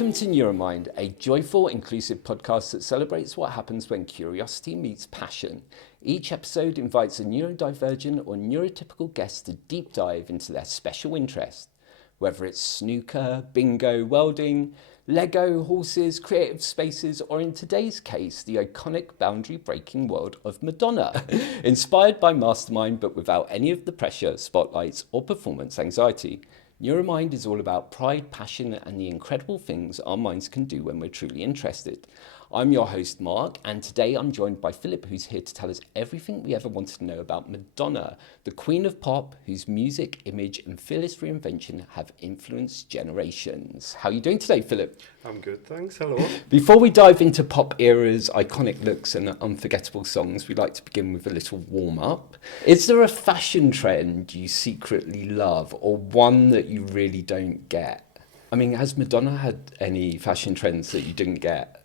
Welcome to Neuro-Mind, a joyful, inclusive podcast that celebrates what happens when curiosity meets passion. Each episode invites a neurodivergent or neurotypical guest to deep dive into their special interest. Whether it's snooker, bingo, welding, Lego, horses, creative spaces, or in today's case, the iconic boundary-breaking world of Madonna. Inspired by Mastermind, but without any of the pressure, spotlights, or performance anxiety. Neuro-Mind is all about pride, passion, and the incredible things our minds can do when we're truly interested. I'm your host, Mark, and today I'm joined by Philip, who's here to tell us everything we ever wanted to know about Madonna, the queen of pop, whose music, image, and fearless reinvention have influenced generations. How are you doing today, Philip? I'm good, thanks. Hello. Before we dive into pop era's iconic looks and unforgettable songs, we'd like to begin with a little warm-up. Is there a fashion trend you secretly love, or one that you really don't get? I mean, has Madonna had any fashion trends that you didn't get?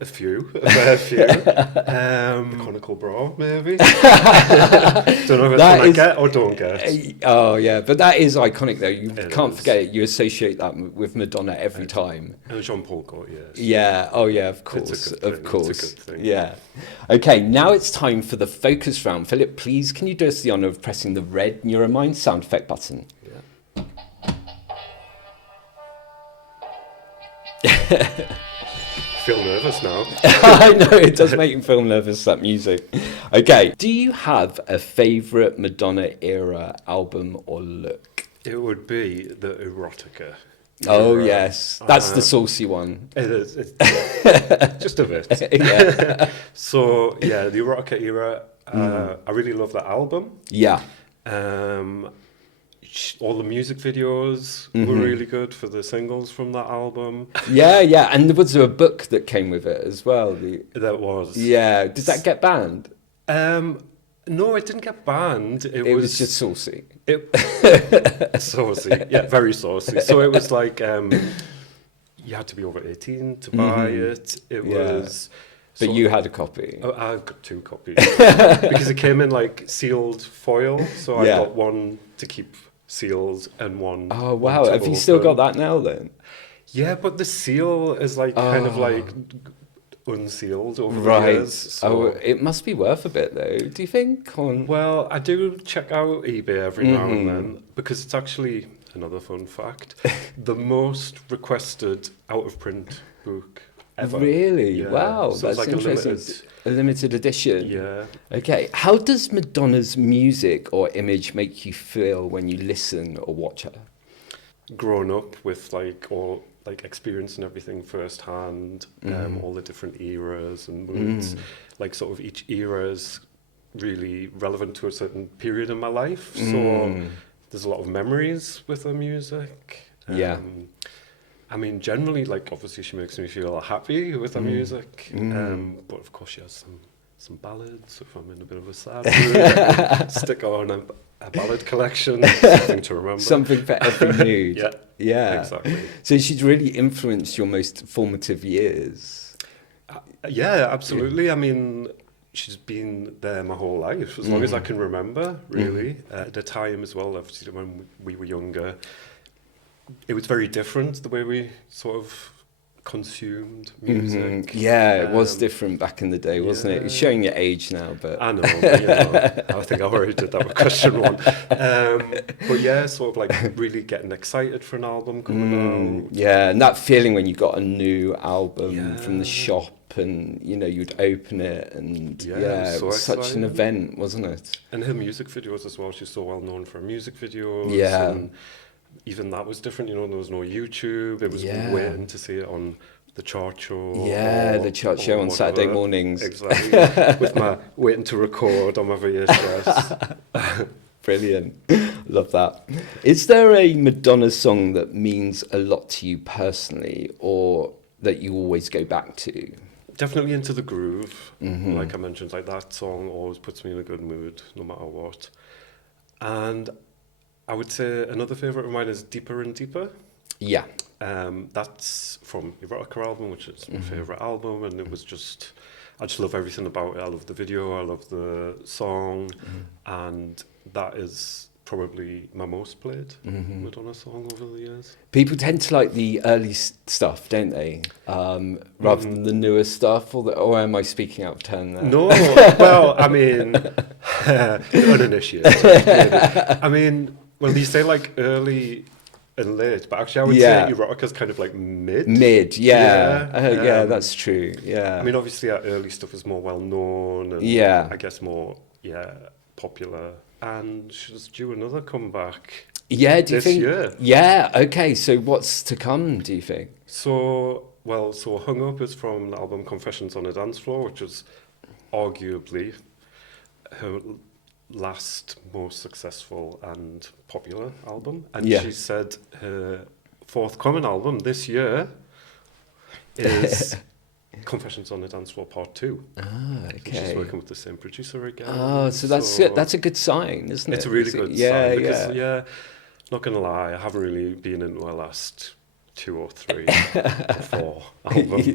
A few. The conical bra, maybe. Don't know if it's one I get or don't get. Oh, yeah, but that is iconic, though. You can't forget it. You associate that with Madonna every time. And Jean-Paul got, yes. Yeah, oh, yeah, of course, of course. It's a good thing. Yeah. Okay, now it's time for the focus round. Philip, please, can you do us the honour of pressing the red Neuro-Mind sound effect button? Yeah. Feel nervous now. I know, it does make me feel nervous, that music. Okay, do you have a favourite Madonna era album or look? It would be the Erotica. Oh, yes. That's the saucy one. It is. It's just a bit. Yeah. So, yeah, the Erotica era, I really love that album. Yeah. All the music videos were really good for the singles from that album. Yeah, yeah. And there was a book that came with it as well. That was. Yeah. Did that get banned? No, it didn't get banned. It was just saucy. Saucy. Yeah, very saucy. So it was like, you had to be over 18 to buy it. It was... But you had a copy. I got 2 copies. Because it came in like sealed foil. So I got one to keep sealed and one. Oh, wow. Have you still got that now then? Yeah, but the seal is like kind of like unsealed over the years. So. Oh, it must be worth a bit though, do you think? Well, I do check out eBay every now and then because it's actually, another fun fact, the most requested out-of-print book ever. Really? Yeah. Wow, so that's it's like interesting. A limited edition. Yeah. Okay. How does Madonna's music or image make you feel when you listen or watch her? Grown up with experiencing everything firsthand, all the different eras and moods. Like sort of each era is really relevant to a certain period in my life. So there's a lot of memories with her music. Yeah. I mean, generally, like, obviously she makes me feel happy with her music, but of course she has some ballads. If I'm in a bit of a sad mood, stick on a ballad collection, something to remember. Something for every mood. Yeah, exactly. So she's really influenced your most formative years. Yeah, absolutely. I mean, she's been there my whole life, as long as I can remember, really. At the time as well, obviously, when we were younger, it was very different, the way we sort of consumed music. Yeah, it was different back in the day, wasn't it? It's showing your age now, but... I know, but, I think I've already did that with question 1. But yeah, sort of like really getting excited for an album coming out. Yeah, and that feeling when you got a new album from the shop and, you know, you'd open it and it was such an event, wasn't it? And her music videos as well, she's so well known for her music videos. Yeah. And even that was different, you know, there was no YouTube. It was waiting to see it on the chart show. Yeah, the chart show on Saturday mornings. Exactly. With my waiting to record on my VHS. Brilliant. Love that. Is there a Madonna song that means a lot to you personally or that you always go back to? Definitely Into the Groove. Like I mentioned, like that song always puts me in a good mood, no matter what. And I would say another favourite of mine is Deeper and Deeper. Yeah. That's from Erotica album, which is my favourite album, and it was just, I just love everything about it. I love the video, I love the song, and that is probably my most played Madonna song over the years. People tend to like the early stuff, don't they? Rather than the newer stuff, or am I speaking out of turn there? No, well, I mean, uninitiated. I mean, well, you say like early and late, but actually I would say erotica's kind of like mid. Mid, yeah, that's true. Yeah. I mean, obviously our early stuff is more well known and I guess more popular. And she's due another comeback. Yeah, do you think? This year. Yeah, okay. So what's to come, do you think? So Hung Up is from the album Confessions on a Dance Floor, which is arguably her last most successful and popular album. And she said her forthcoming album this year is Confessions on a Dance Floor Part 2. Ah, okay. She's working with the same producer again. Oh, so that's a good sign, isn't it? It's a really good sign because, not going to lie, I haven't really been into her last 2 or 3 or 4 albums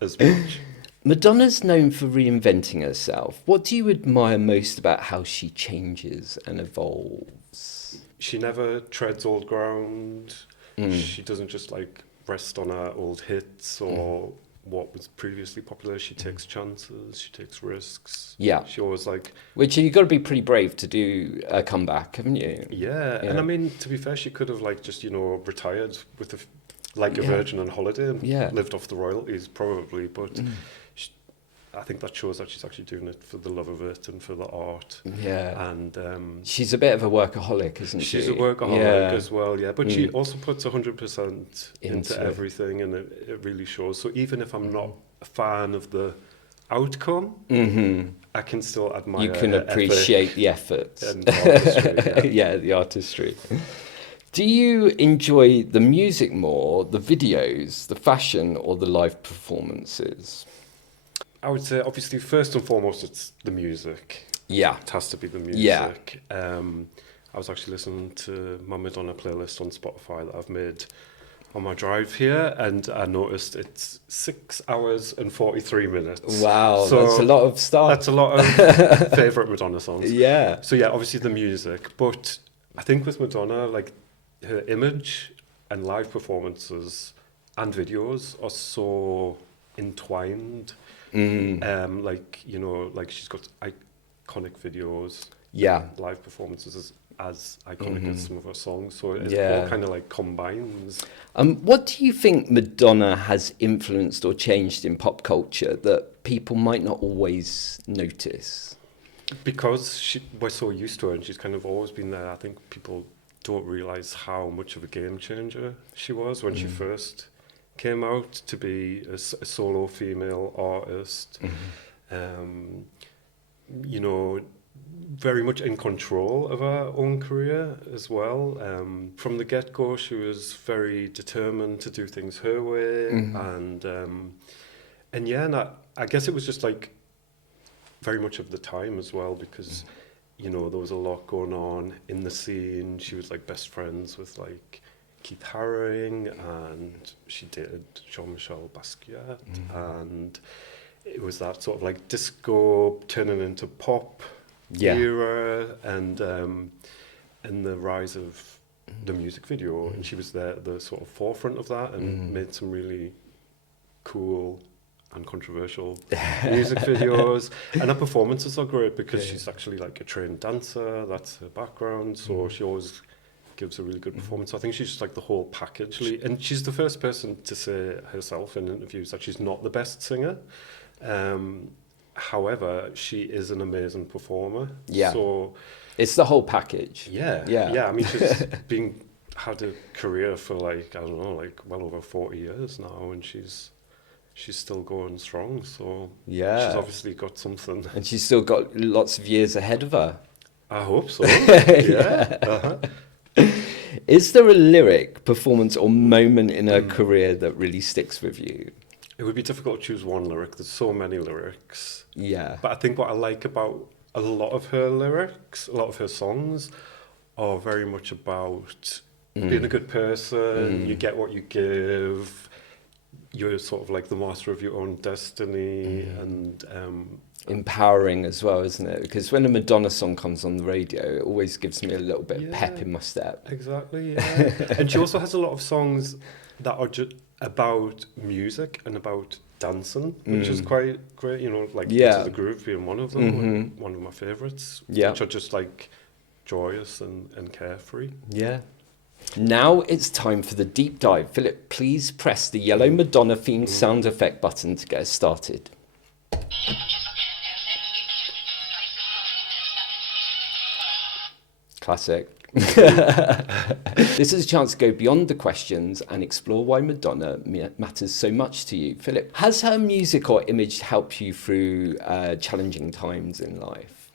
as much. Madonna's known for reinventing herself. What do you admire most about how she changes and evolves? She never treads old ground. She doesn't just like rest on her old hits or what was previously popular. She takes chances, she takes risks. Yeah. She always like... Which you've got to be pretty brave to do a comeback, haven't you? Yeah. And I mean, to be fair, she could have like just, retired with a virgin on holiday and lived off the royalties probably, but I think that shows that she's actually doing it for the love of it and for the art. Yeah. And she's a bit of a workaholic, isn't she? She's a workaholic as well, but she also puts 100% into everything, and it really shows. So even if I'm not a fan of the outcome, I can still admire. You can appreciate the effort and the artistry. The artistry. Do you enjoy the music more, the videos, the fashion, or the live performances? I would say, obviously, first and foremost, it's the music. Yeah. It has to be the music. I was actually listening to my Madonna playlist on Spotify that I've made on my drive here, and I noticed it's 6 hours and 43 minutes. Wow, so that's a lot of stuff. That's a lot of favourite Madonna songs. Yeah. So obviously the music, but I think with Madonna, like her image and live performances and videos are so entwined. Like she's got iconic videos, live performances as iconic as some of her songs, so it all kind of like combines. What do you think Madonna has influenced or changed in pop culture that people might not always notice? Because we're so used to her and she's kind of always been there. I think people don't realise how much of a game changer she was when she first came out to be a solo female artist, very much in control of her own career as well. From the get-go, she was very determined to do things her way, and I guess it was just like very much of the time as well, because there was a lot going on in the scene. She was like best friends with like Keith Haring, and she dated Jean-Michel Basquiat, and it was that sort of like disco turning into pop era, and the rise of the music video, and she was there at the sort of forefront of that, and made some really cool and controversial music videos, and her performances are great because she's actually like a trained dancer. That's her background, so she always gives a really good performance. I think she's just like the whole package, and she's the first person to say herself in interviews that she's not the best singer. However, she is an amazing performer. Yeah. So it's the whole package. Yeah. I mean, she's had a career for like, I don't know, like well over 40 years now, and she's still going strong. So she's obviously got something. And she's still got lots of years ahead of her. I hope so. Yeah. Is there a lyric, performance, or moment in her career that really sticks with you? It would be difficult to choose one lyric. There's so many lyrics. Yeah. But I think what I like about a lot of her lyrics, a lot of her songs, are very much about being a good person. You get what you give. You're sort of like the master of your own destiny, and empowering as well, isn't it? Because when a Madonna song comes on the radio, it always gives me a little bit of pep in my step. Exactly, yeah. And she also has a lot of songs that are just about music and about dancing, which is quite great, you know, like Into the Groove being one of them, one of my favourites, which are just like joyous and carefree. Yeah. Now it's time for the deep dive. Philip, please press the yellow Madonna themed sound effect button to get us started. Classic. This is a chance to go beyond the questions and explore why Madonna matters so much to you. Philip, has her music or image helped you through challenging times in life?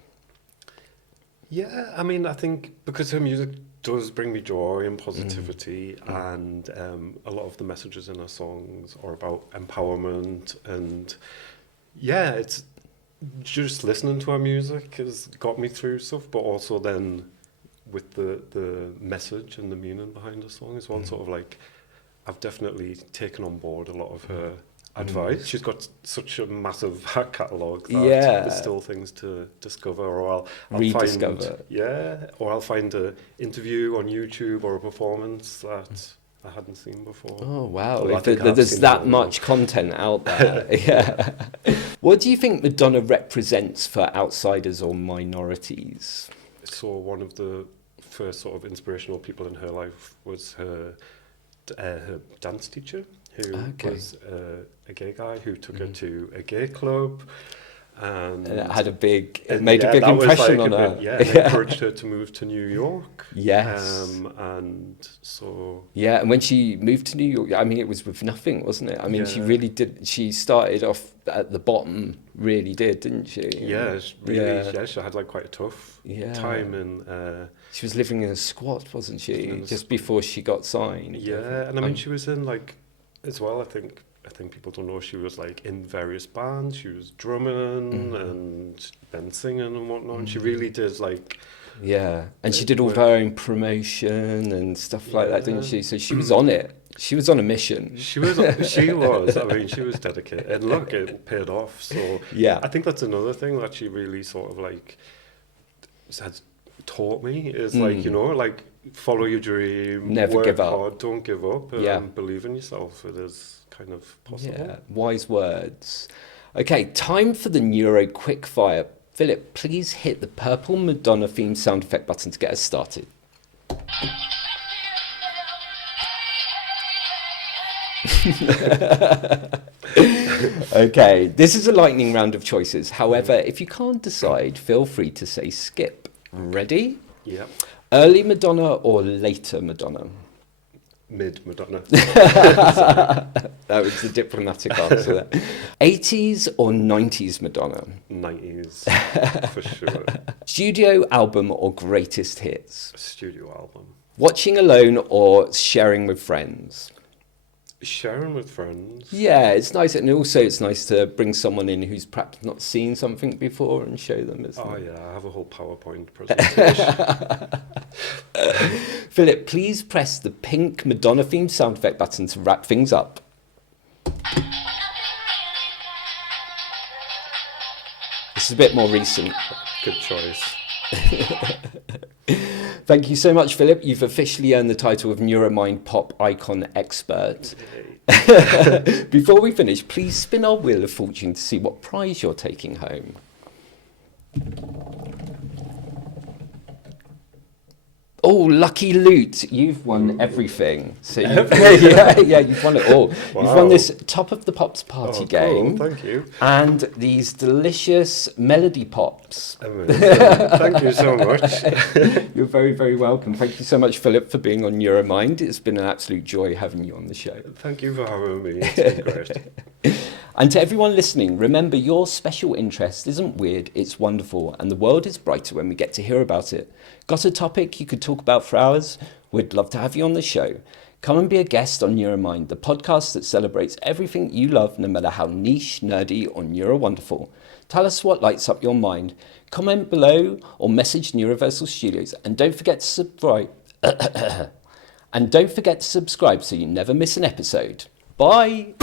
Yeah, I mean, I think because her music does bring me joy and positivity, and a lot of the messages in her songs are about empowerment, and yeah, it's just listening to her music has got me through stuff, but also then with the message and the meaning behind the song as well, sort of like I've definitely taken on board a lot of her advice. She's got such a massive back catalogue that there's still things to discover, or I'll rediscover. I'll find an interview on YouTube or a performance that I hadn't seen before. Oh wow, there's that much content out there. Yeah. What do you think Madonna represents for outsiders or minorities? So one of the first sort of inspirational people in her life was her dance teacher, who was a gay guy who took her to a gay club, and it had made a big impression on her. It encouraged her to move to New York. Yes. And so and when she moved to New York, I mean, it was with nothing, wasn't it? I mean, she really did. She started off at the bottom, really did, didn't she? Yeah, really. She had like quite a tough time, and she was living in a squat, wasn't she? Just before she got signed. Yeah, and I mean, she was in like as well. I think people don't know she was like in various bands. She was drumming and then singing and whatnot. And she really did like. Yeah, and she did all of her own promotion and stuff like that, didn't she? So she was on it. She was on a mission. She was. I mean, she was dedicated, and look, it paid off. So I think that's another thing that she really sort of like has taught me is like, you know, like follow your dream, never give up, hard, don't give up, and believe in yourself. It is kind of possible. Yeah, wise words. Okay, time for the Neuro Quickfire. Philip, please hit the purple Madonna theme sound effect button to get us started. Okay, this is a lightning round of choices. However, if you can't decide, feel free to say skip. Ready? Yeah. Early Madonna or later Madonna? Mid Madonna. That was the diplomatic answer there. 80s or 90s Madonna? 90s, for sure. Studio album or greatest hits? Studio album. Watching alone or sharing with friends? Sharing with friends. Yeah, it's nice, and also it's nice to bring someone in who's perhaps not seen something before and show them, isn't it? Yeah, I have a whole PowerPoint presentation. Philip, please press the pink Madonna themed sound effect button to wrap things up. This is a bit more recent. Good choice. Thank you so much, Philip. You've officially earned the title of Neuro-Mind Pop Icon Expert. Before we finish, please spin our wheel of fortune to see what prize you're taking home. Oh, lucky loot. You've won everything. So you've won it all. Wow. You've won this Top of the Pops party game. Cool. Thank you. And these delicious melody pops. Amazing. Thank you so much. You're very, very welcome. Thank you so much, Philip, for being on Neuro-Mind. It's been an absolute joy having you on the show. Thank you for having me. It's been great. And to everyone listening, remember your special interest isn't weird, it's wonderful, and the world is brighter when we get to hear about it. Got a topic you could talk about for hours? We'd love to have you on the show. Come and be a guest on Neuro-Mind, the podcast that celebrates everything you love, no matter how niche, nerdy, or neuro-wonderful. Tell us what lights up your mind. Comment below or message Neuroversal Studios, and don't forget to subscribe. And don't forget to subscribe so you never miss an episode. Bye!